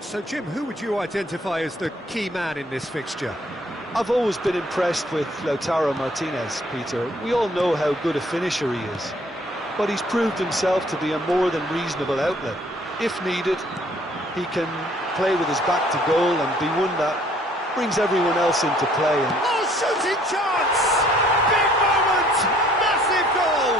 So, Jim, who would you identify as the key man in this fixture? I've always been impressed with Lautaro Martinez, Peter. We all know how good a finisher he is, but he's proved himself to be a more than reasonable outlet. If needed, he can play with his back to goal and be one that brings everyone else into play. Oh, shooting chance! Big moment! Massive goal!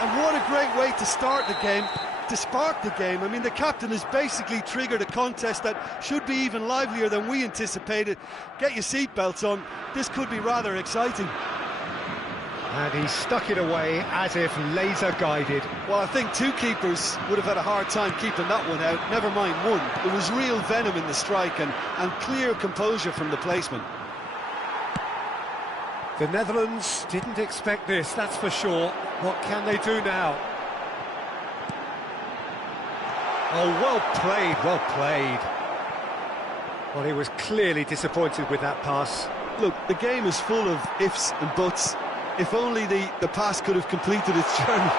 And what a great way to start the game, to spark the game. I mean, the captain has basically triggered a contest that should be even livelier than we anticipated. Get your seatbelts on, this could be rather exciting. And he stuck it away as if laser-guided. Well, I think two keepers would have had a hard time keeping that one out, never mind one. There was real venom in the strike and clear composure from the placement. The Netherlands didn't expect this, that's for sure. What can they do now? Oh, well played, well played. Well, he was clearly disappointed with that pass. Look, the game is full of ifs and buts. If only the pass could have completed its journey.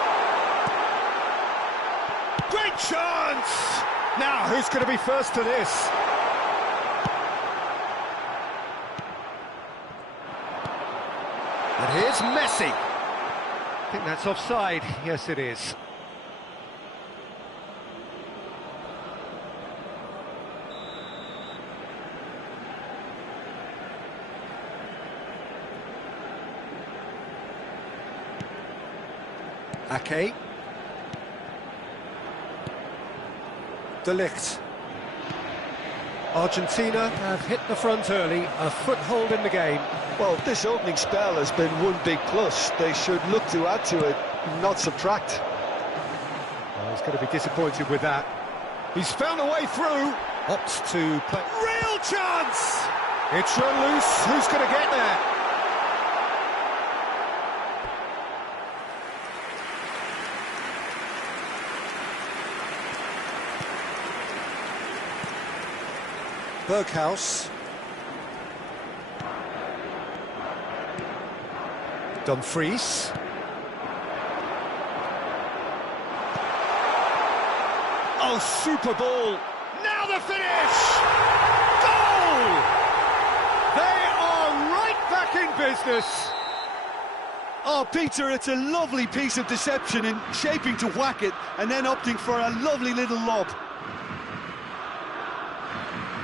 Great chance! Now, who's going to be first to this? And here's Messi. I think that's offside. Yes, it is. Ake. De Ligt. Argentina have hit the front early, a foothold in the game. Well, this opening spell has been one big plus. They should look to add to it, not subtract. Well, he's going to be disappointed with that. He's found a way through. Opts to play. Real chance! It's run loose. Who's going to get there? Berghaus. Dumfries. Oh, super ball. Now the finish! Goal! They are right back in business. Oh, Peter, it's a lovely piece of deception in shaping to whack it and then opting for a lovely little lob.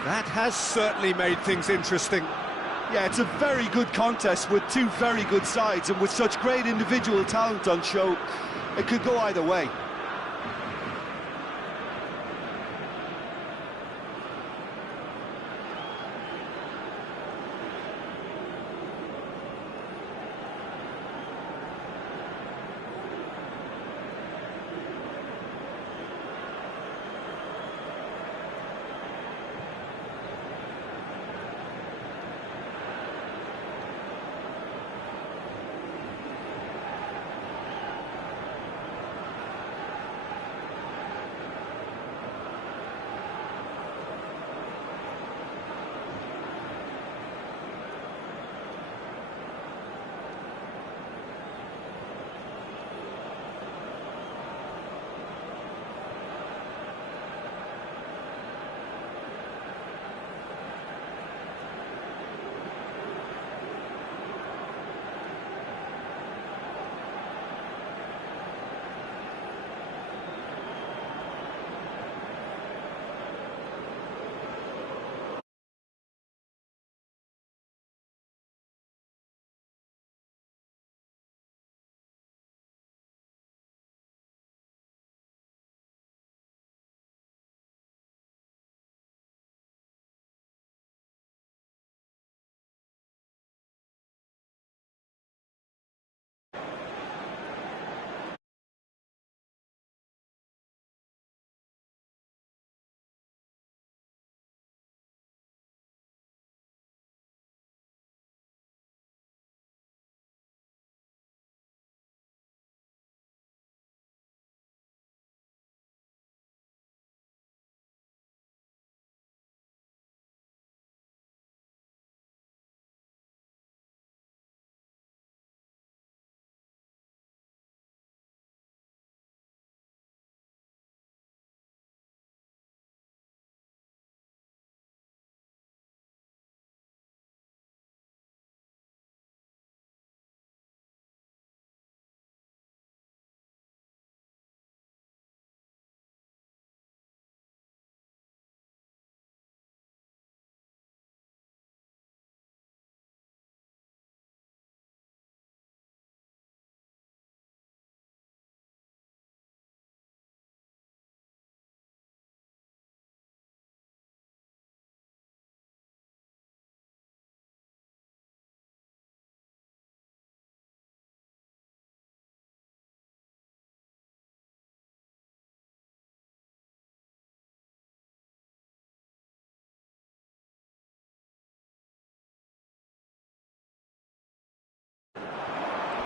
That has certainly made things interesting. Yeah, it's a very good contest with two very good sides, and with such great individual talent on show, it could go either way.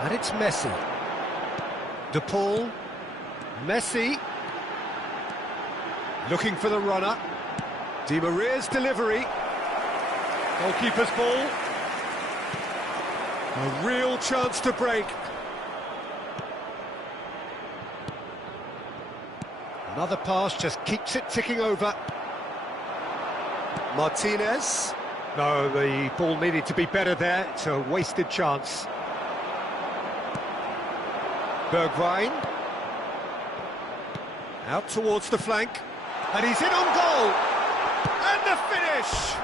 And it's Messi. De Paul. Messi. Looking for the runner. Di Maria's delivery. Goalkeeper's ball. A real chance to break. Another pass just keeps it ticking over. Martinez. No, the ball needed to be better there. It's a wasted chance. Bergwijn. Out towards the flank. And he's in on goal. And the finish!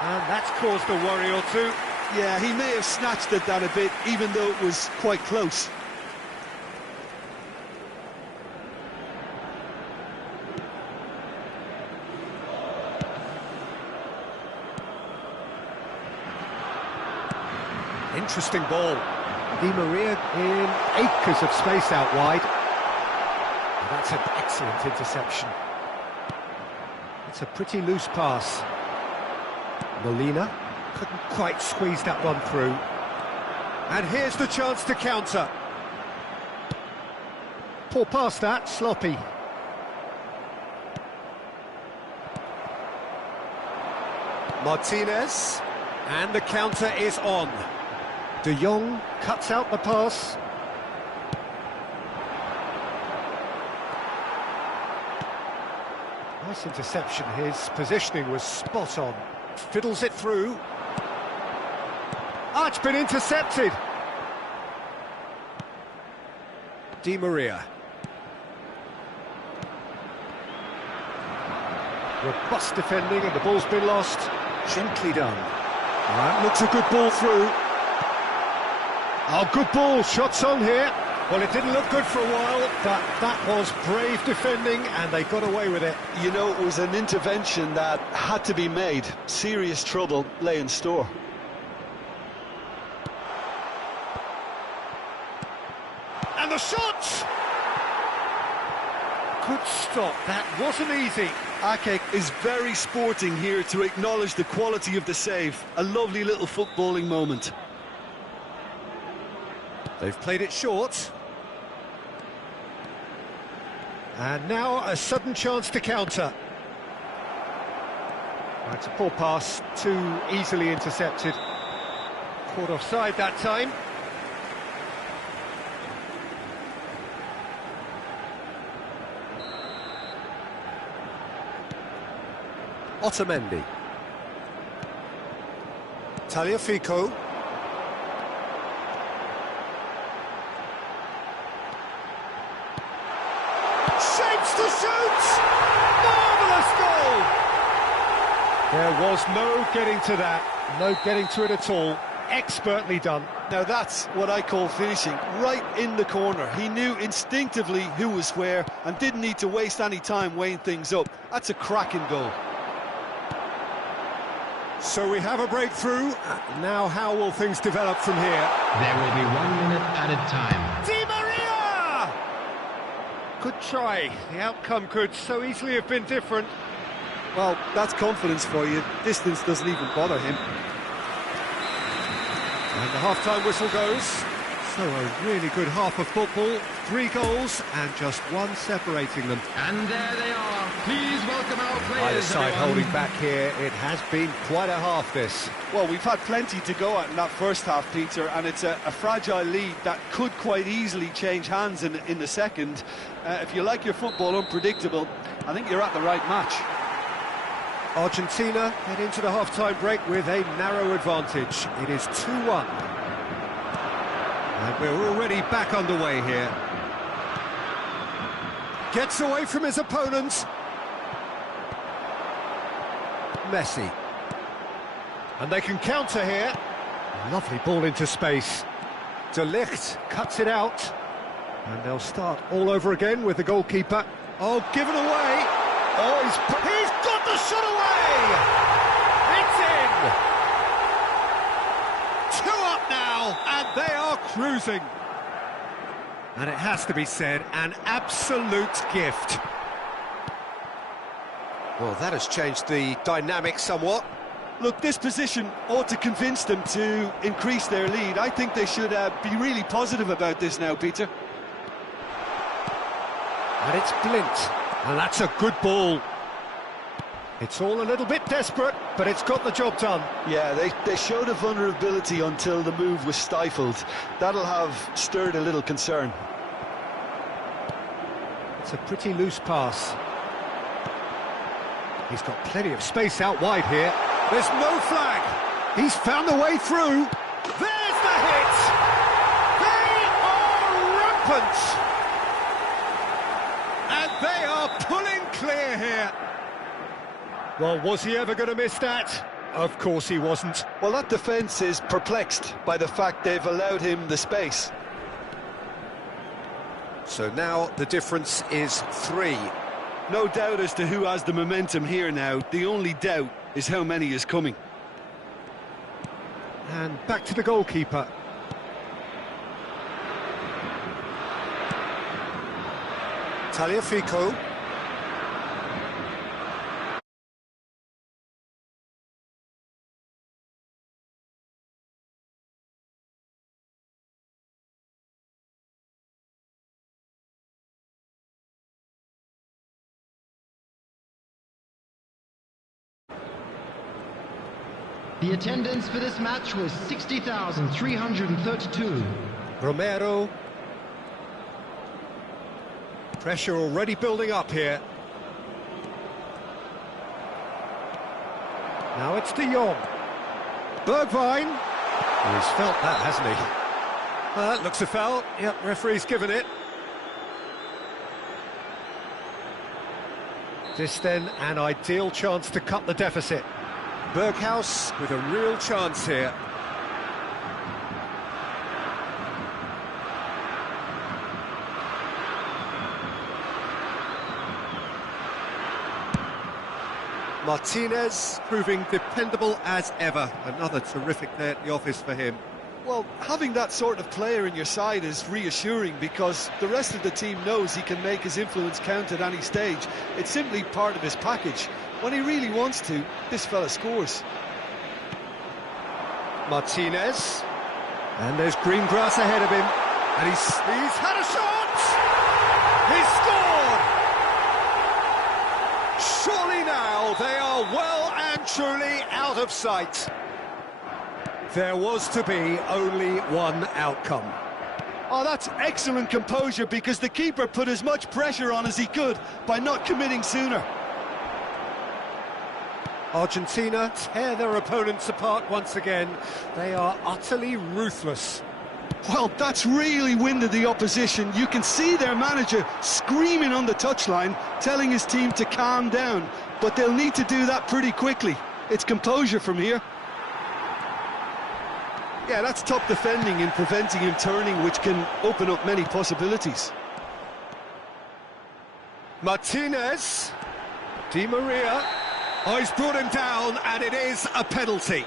And that's caused a worry or two. Yeah, he may have snatched at that a bit, even though it was quite close. Interesting ball. Di Maria in acres of space out wide. And that's an excellent interception. It's a pretty loose pass. Molina couldn't quite squeeze that one through. And here's the chance to counter. Poor pass that, sloppy. Martinez. And the counter is on. De Jong cuts out the pass. Nice interception, his positioning was spot on. Fiddles it through. Ah, it's been intercepted. Di Maria. Robust defending and the ball's been lost. Gently done. That looks a good ball through. Oh, good ball, shots on here. Well, it didn't look good for a while, but that was brave defending and they got away with it. You know, it was an intervention that had to be made. Serious trouble lay in store. And the shot! Good stop, that wasn't easy. Ake is very sporting here to acknowledge the quality of the save. A lovely little footballing moment. They've played it short. And now a sudden chance to counter. It's a poor pass, too easily intercepted. Caught offside that time. Otamendi. Tagliafico. Shapes to shoot! Marvellous goal! There was no getting to that, no getting to it at all. Expertly done. Now that's what I call finishing, right in the corner. He knew instinctively who was where and didn't need to waste any time weighing things up. That's a cracking goal. So we have a breakthrough. Now how will things develop from here? There will be 1 minute added time. Di Maria! Good try. The outcome could so easily have been different. Well, that's confidence for you. Distance doesn't even bother him. And the half-time whistle goes. So a really good half of football. 3 goals and just one separating them. And there they are. Please welcome our players. Either side everyone. holding back here. It has been quite a half, this. Well, we've had plenty to go at in that first half, Peter, and it's a fragile lead that could quite easily change hands in the second. If you like your football unpredictable, I think you're at the right match. Argentina head into the half-time break with a narrow advantage. It is 2-1. And we're already back underway here. Gets away from his opponents. Messi. And they can counter here. Lovely ball into space. De Ligt cuts it out. And they'll start all over again with the goalkeeper. Oh, given away. Oh, he's got the shot away! It's in! 2 up now, and they are cruising. And it has to be said, an absolute gift. Well, that has changed the dynamic somewhat. Look, this position ought to convince them to increase their lead. I think they should be really positive about this now, Peter. And it's Blint, and that's a good ball. It's all a little bit desperate, but it's got the job done. Yeah, they showed a vulnerability until the move was stifled. That'll have stirred a little concern. It's a pretty loose pass. He's got plenty of space out wide here. There's no flag. He's found a way through. There's the hit. They are rampant. And they are pulling clear here. Well, was he ever going to miss that? Of course he wasn't. Well, that defence is perplexed by the fact they've allowed him the space. So now the difference is 3. No doubt as to who has the momentum here now. The only doubt is how many is coming. And back to the goalkeeper. Tagliafico. The attendance for this match was 60,332. Romero. Pressure already building up here. Now it's De Jong. Bergwijn. Oh, he's felt that, hasn't he? That looks a foul. Yep, referee's given it. This then an ideal chance to cut the deficit. Berghuis with a real chance here. Martinez proving dependable as ever. Another terrific day at the office for him. Well, having that sort of player in your side is reassuring because the rest of the team knows he can make his influence count at any stage. It's simply part of his package. When he really wants to, this fella scores. Martinez. And there's green grass ahead of him. And he's had a shot! He's scored! Surely now they are well and truly out of sight. There was to be only one outcome. Oh, that's excellent composure because the keeper put as much pressure on as he could by not committing sooner. Argentina tear their opponents apart once again. They are utterly ruthless. Well, that's really winded the opposition. You can see their manager screaming on the touchline, telling his team to calm down. But they'll need to do that pretty quickly. It's composure from here. Yeah, that's top defending and preventing him turning, which can open up many possibilities. Martinez. Di Maria. Oh, he's brought him down, and it is a penalty.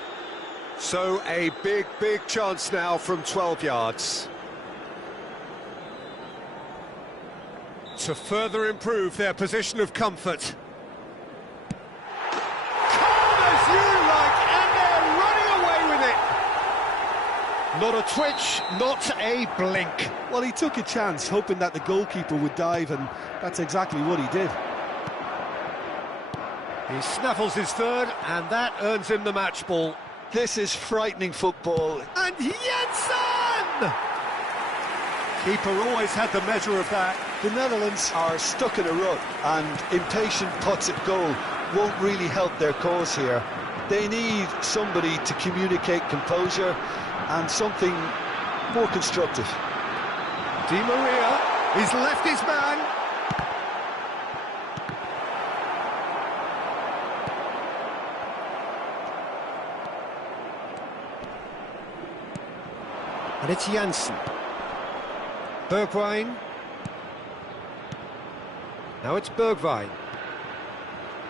So a big, big chance now from 12 yards. To further improve their position of comfort. Calm as you like, and they're running away with it. Not a twitch, not a blink. Well, he took a chance, hoping that the goalkeeper would dive, and that's exactly what he did. He snaffles his third, and that earns him the match ball. This is frightening football. And Jensen! Keeper always had the measure of that. The Netherlands are stuck in a rut, and impatient putts at goal won't really help their cause here. They need somebody to communicate composure and something more constructive. Di Maria, he's left his man. And it's Janssen. Bergwijn. Now it's Bergwijn.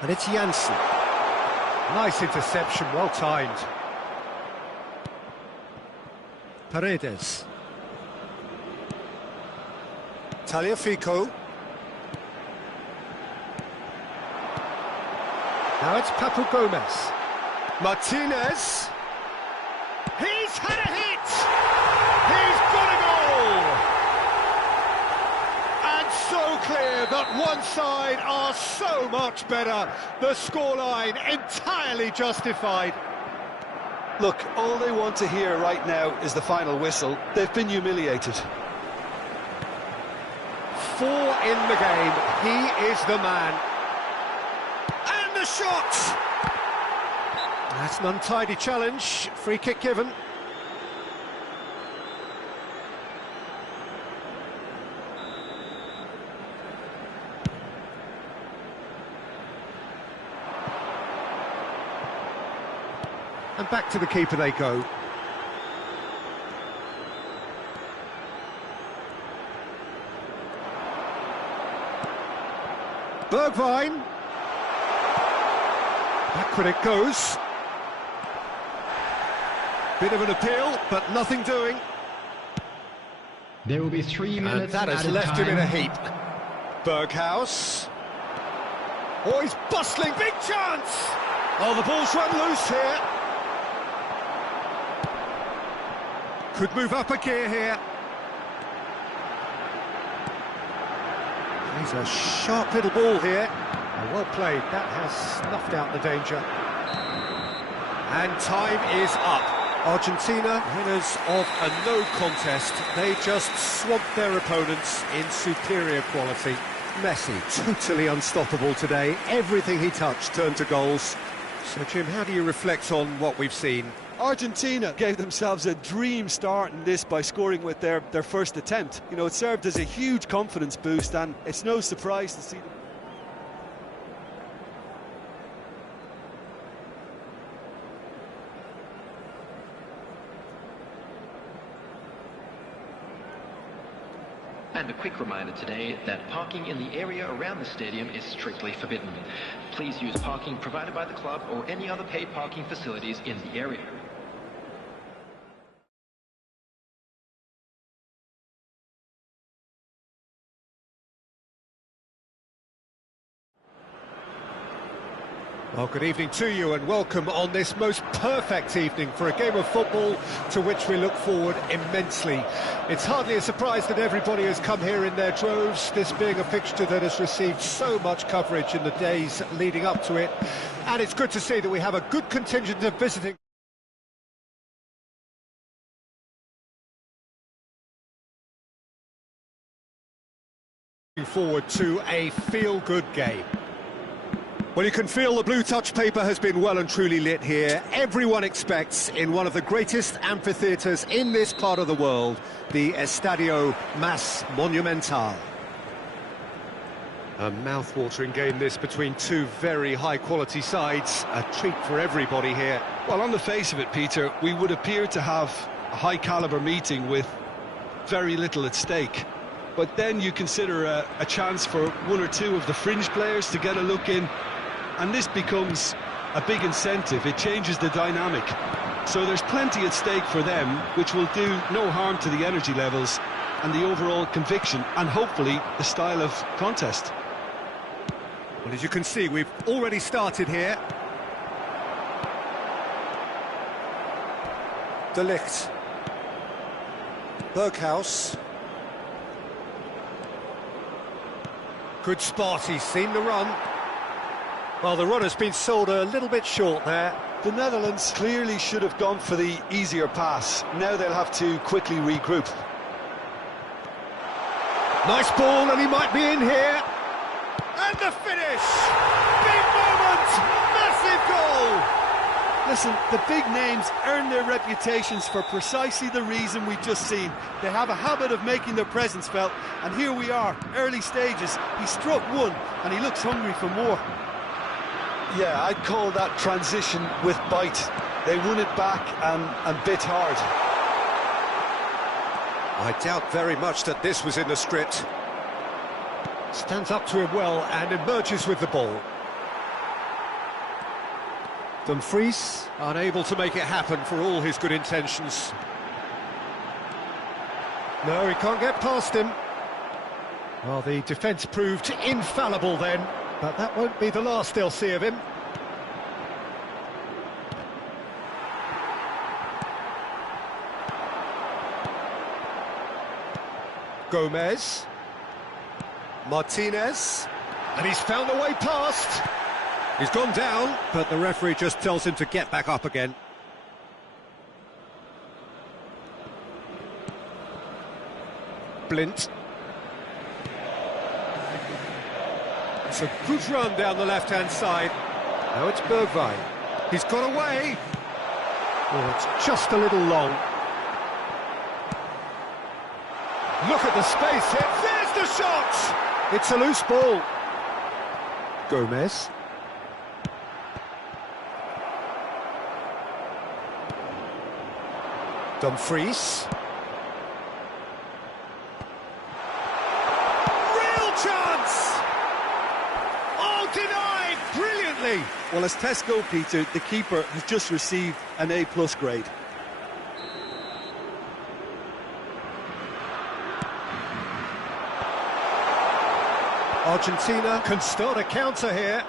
And it's Janssen. Nice interception, well timed. Paredes. Tagliafico. Now it's Papu Gomez. Martinez. He's had a hit! He's got a goal! And so clear that one side are so much better. The scoreline entirely justified. Look, all they want to hear right now is the final whistle. They've been humiliated. 4 in the game. He is the man. And the shot! That's an untidy challenge. Free kick given. And back to the keeper they go. Bergwijn. Backward it goes. Bit of an appeal, but nothing doing. There will be 3 minutes. And that has left him in a heap. Berghaus. Oh, he's bustling, big chance! Oh, the ball's run loose here. Could move up a gear here. He's a sharp little ball here. Oh, well played, that has snuffed out the danger. And time is up. Argentina, winners of a no contest. They just swamped their opponents in superior quality. Messi, totally unstoppable today. Everything he touched turned to goals. So, Jim, how do you reflect on what we've seen? Argentina gave themselves a dream start in this by scoring with their first attempt. You know, it served as a huge confidence boost, and it's no surprise to see them. And a quick reminder today that parking in the area around the stadium is strictly forbidden. Please use parking provided by the club or any other paid parking facilities in the area. Well, good evening to you and welcome on this most perfect evening for a game of football to which we look forward immensely. It's hardly a surprise that everybody has come here in their droves, this being a fixture that has received so much coverage in the days leading up to it. And it's good to see that we have a good contingent of visiting. Forward to a feel-good game. Well, you can feel the blue touch paper has been well and truly lit here. Everyone expects, in one of the greatest amphitheatres in this part of the world, the Estadio Más Monumental. A mouth-watering game this between two very high-quality sides. A treat for everybody here. Well, on the face of it, Peter, we would appear to have a high-caliber meeting with very little at stake. But then you consider a chance for one or two of the fringe players to get a look in, and this becomes a big incentive. It changes the dynamic. So there's plenty at stake for them, which will do no harm to the energy levels and the overall conviction, and hopefully the style of contest. Well, as you can see, we've already started here. De Ligt. Berghaus. Good spot, he's seen the run. Well, the run has been sold a little bit short there. The Netherlands clearly should have gone for the easier pass. Now they'll have to quickly regroup. Nice ball, and he might be in here. And the finish! Big moment! Massive goal! Listen, the big names earn their reputations for precisely the reason we've just seen. They have a habit of making their presence felt, and here we are, early stages. He struck one, and he looks hungry for more. Yeah, I'd call that transition with bite. They won it back and bit hard. I doubt very much that this was in the script. Stands up to him well and emerges with the ball. Dumfries, unable to make it happen for all his good intentions. No, he can't get past him. Well, the defence proved infallible then, but that won't be the last they'll see of him. Gomez. Martinez. And he's found a way past. He's gone down, but the referee just tells him to get back up again. Blint. It's a good run down the left-hand side. Now it's Bergwijn. He's got away. Oh, it's just a little long. Look at the space here. There's the shot! It's a loose ball. Gomez. Dumfries. Real chance! Oh, denied! Brilliantly! Well, as test goalkeeper, the keeper has just received an A+ grade. Argentina can start a counter here.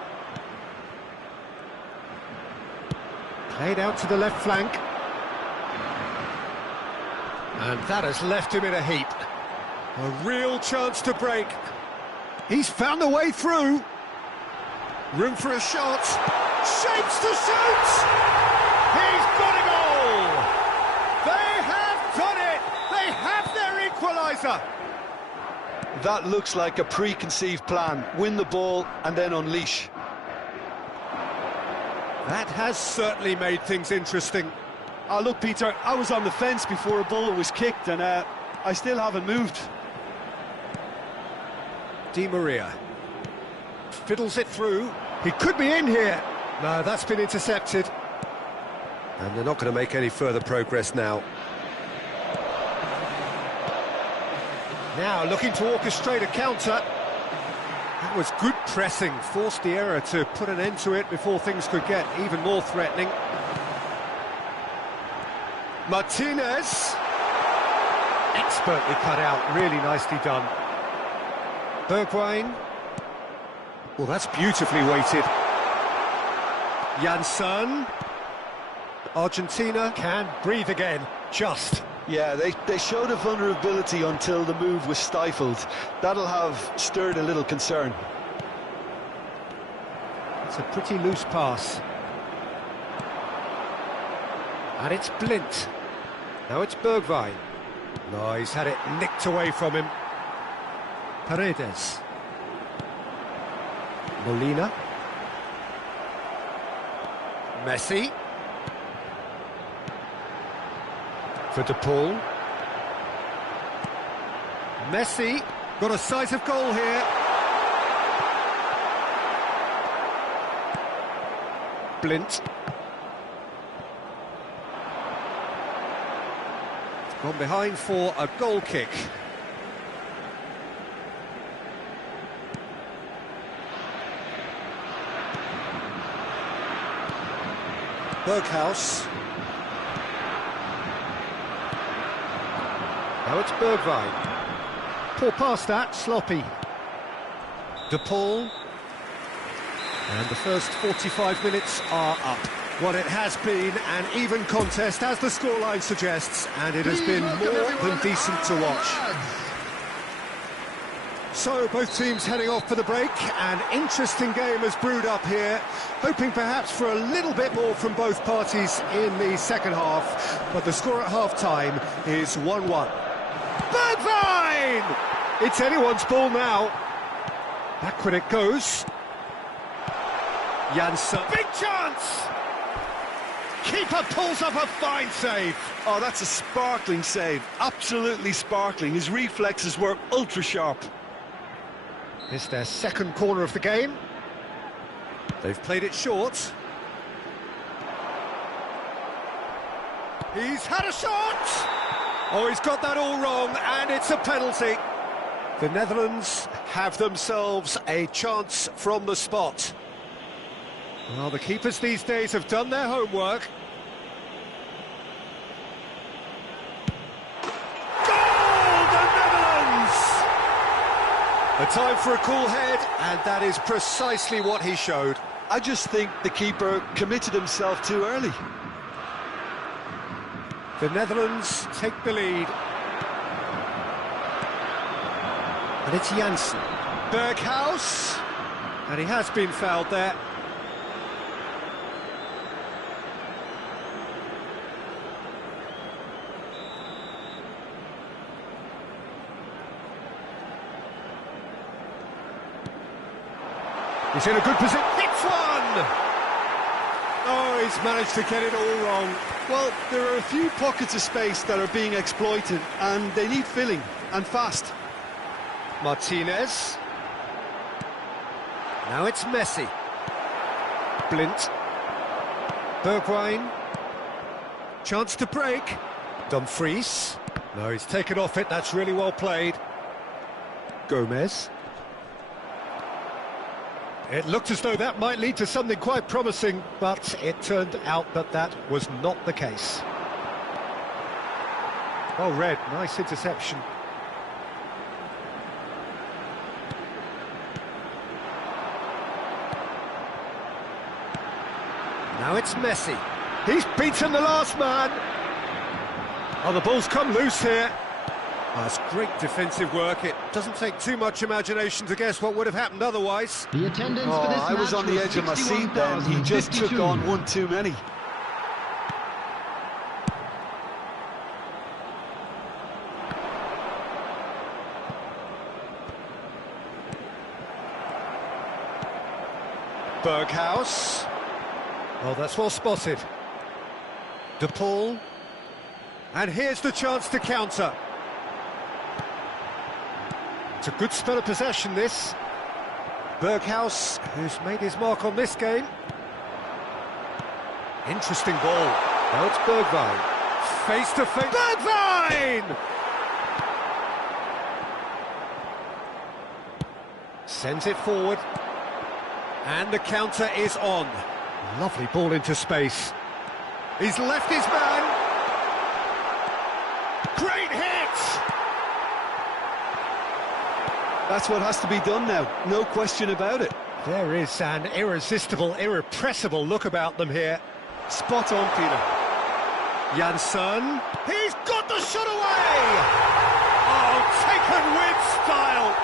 Played out to the left flank. And that has left him in a heap. A real chance to break. He's found a way through. Room for a shot. Shapes to shoot! He's got a goal! They have done it! They have their equaliser! That looks like a preconceived plan. Win the ball and then unleash. That has certainly made things interesting. Look, Peter, I was on the fence before a ball was kicked, and I still haven't moved. Di Maria fiddles it through. He could be in here. No, that's been intercepted. And they're not going to make any further progress now. Now looking to orchestrate a counter. That was good pressing, forced the error to put an end to it before things could get even more threatening. Martinez. Expertly cut out, really nicely done. Bergwijn. Well, that's beautifully weighted. Janssen. Argentina can breathe again, just. Yeah, they showed a vulnerability until the move was stifled. That'll have stirred a little concern. It's a pretty loose pass. And it's Blint. Now it's Bergwijn. No, he's had it nicked away from him. Paredes. Molina. Messi. For De Paul. Messi got a sight of goal here. Blint. Gone behind for a goal kick. Berghaus. Now it's Bergwijn. Poor past that, sloppy. De Paul. And the first 45 minutes are up. Well, it has been an even contest, as the scoreline suggests, and it has been more than decent to watch. So, both teams heading off for the break. An interesting game has brewed up here, hoping perhaps for a little bit more from both parties in the second half, but the score at half-time is 1-1. Bergwijn! It's anyone's ball now. Backward it goes. Janssen. Big chance! Keeper pulls up a fine save. Oh, that's a sparkling save. Absolutely sparkling. His reflexes were ultra-sharp. It's their second corner of the game. They've played it short. He's had a shot! Oh, he's got that all wrong, and it's a penalty. The Netherlands have themselves a chance from the spot. Well, the keepers these days have done their homework. Goal, the Netherlands! A time for a cool head, and that is precisely what he showed. I just think the keeper committed himself too early. The Netherlands take the lead. And it's Janssen. Berghaus. And he has been fouled there. He's in a good position. Hits one! Oh, he's managed to get it all wrong. Well, there are a few pockets of space that are being exploited, and they need filling, and fast. Martinez. Now it's Messi. Blint. Bergwijn. Chance to break. Dumfries. No, he's taken off it. That's really well played. Gomez. It looked as though that might lead to something quite promising, but it turned out that that was not the case. Oh, Red, nice interception. Now it's Messi. He's beaten the last man. Oh, the ball's come loose here. Oh, that's great defensive work. It doesn't take too much imagination to guess what would have happened otherwise. The attendance for this I was match on the edge of my seat then. He just took on one too many. Berghaus. Oh, that's well spotted. De Paul. And here's the chance to counter. It's a good spell of possession, this. Berghaus, who's made his mark on this game. Interesting ball. Now it's Bergwijn. Face to face. Bergwijn! Sends it forward. And the counter is on. Lovely ball into space. He's left his man. Great hit! That's what has to be done now, no question about it. There is an irresistible, irrepressible look about them here. Spot on, Peter. Janssen. He's got the shot away! Oh, taken with style!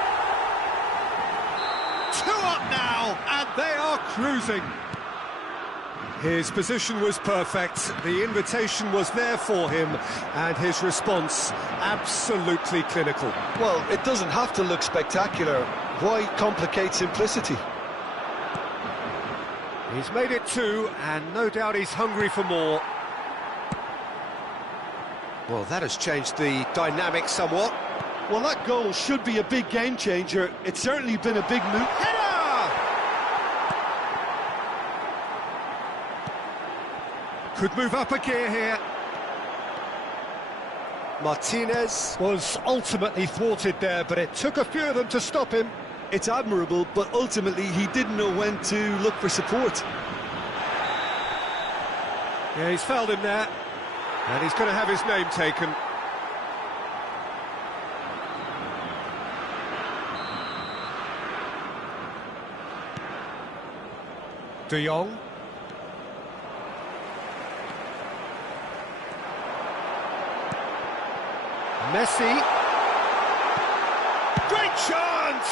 2 up now, and they are cruising. His position was perfect, the invitation was there for him, and his response absolutely clinical. Well, it doesn't have to look spectacular. Why complicate simplicity? He's made it 2, and no doubt he's hungry for more. Well, that has changed the dynamic somewhat. Well, that goal should be a big game changer. It's certainly been a big move. Header! Could move up a gear here. Martinez was ultimately thwarted there, but it took a few of them to stop him. It's admirable, but ultimately he didn't know when to look for support. Yeah, he's fouled him there, and he's going to have his name taken. De Jong. Messi. Great chance!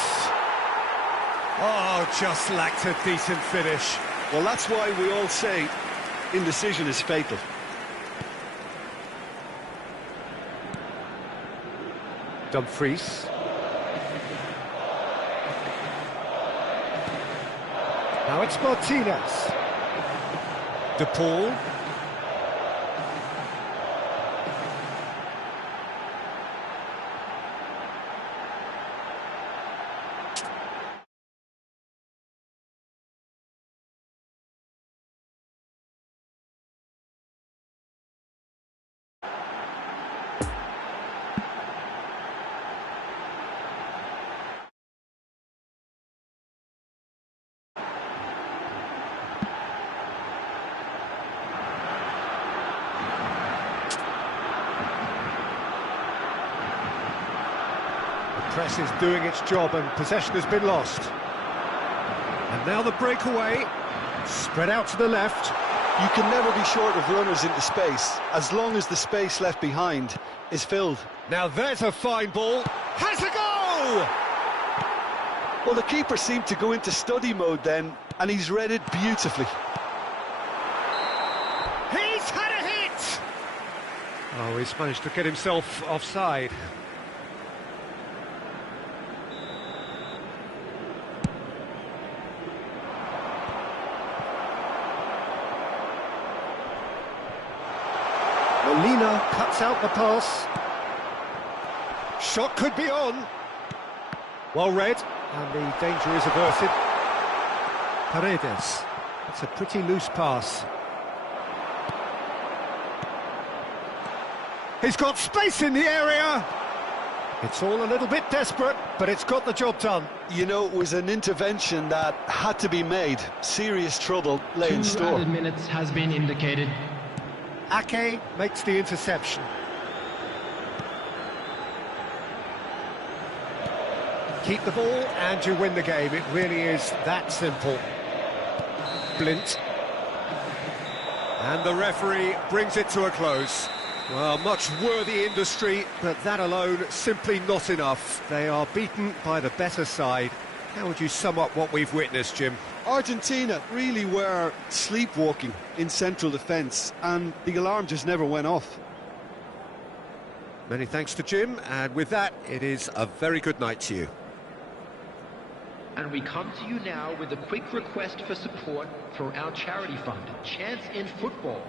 Oh, just lacked a decent finish. Well, that's why we all say indecision is fatal. Dumfries. Now it's Martinez. De Paul. Press is doing its job and possession has been lost. And now the breakaway, spread out to the left. You can never be short of runners into space, as long as the space left behind is filled. Now there's a fine ball. Has a go! Well, the keeper seemed to go into study mode then, and he's read it beautifully. He's had a hit! Oh, he's managed to get himself offside. Molina cuts out the pass. Shot could be on. Well read, and the danger is averted. Paredes. It's a pretty loose pass. He's got space in the area. It's all a little bit desperate, but it's got the job done. You know, it was an intervention that had to be made. Serious trouble lay in 2 store. added minutes has been indicated. Ake makes the interception. Keep the ball and you win the game. It really is that simple. Blint. And the referee brings it to a close. Well, much worthy industry, but that alone simply not enough. They are beaten by the better side. How would you sum up what we've witnessed, Jim? Argentina really were sleepwalking in central defence, and the alarm just never went off. Many thanks to Jim, and with that, it is a very good night to you. And we come to you now with a quick request for support for our charity fund, Chance in Football.